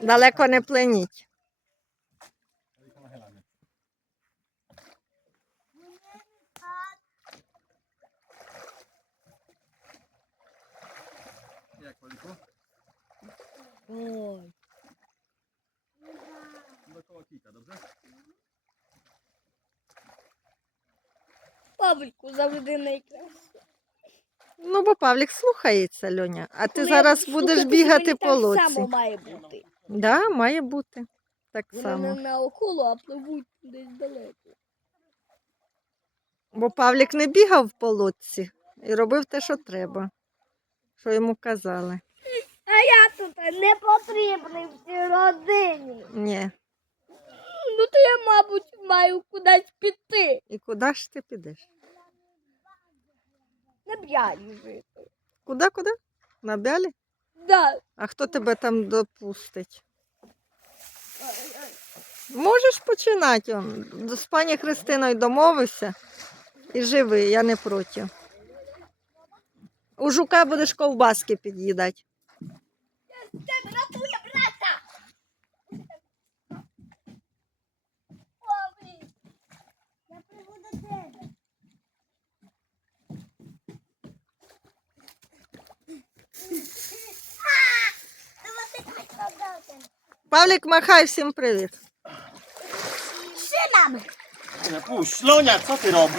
Далеко не пленіть. Як велико? Ой. До кого кіка, добре? Павліку завжди найкраще. Ну, бо Павлік слухається, Льоня. А ти Коли зараз я будеш слухати, бігати мені по так само має бути. Да, має бути. Так Вони не само. на охолу, а пливуть десь далеко. Бо Павлік не бігав по лодці і робив те, що треба. Що йому казали. А я тут не потрібний в цій родині. Ні. Ну то я, мабуть, маю кудись піти. І куди ж ти підеш? На б'ялі жити. Куди, куди? На бялі? Да. А хто тебе там допустить? Можеш починати. З пані Христиною домовився і живи, я не проти. У жука будеш ковбаски під'їдати. Павлік, махай всім привіт. Шинами. Puść, Lonia, co ty robisz?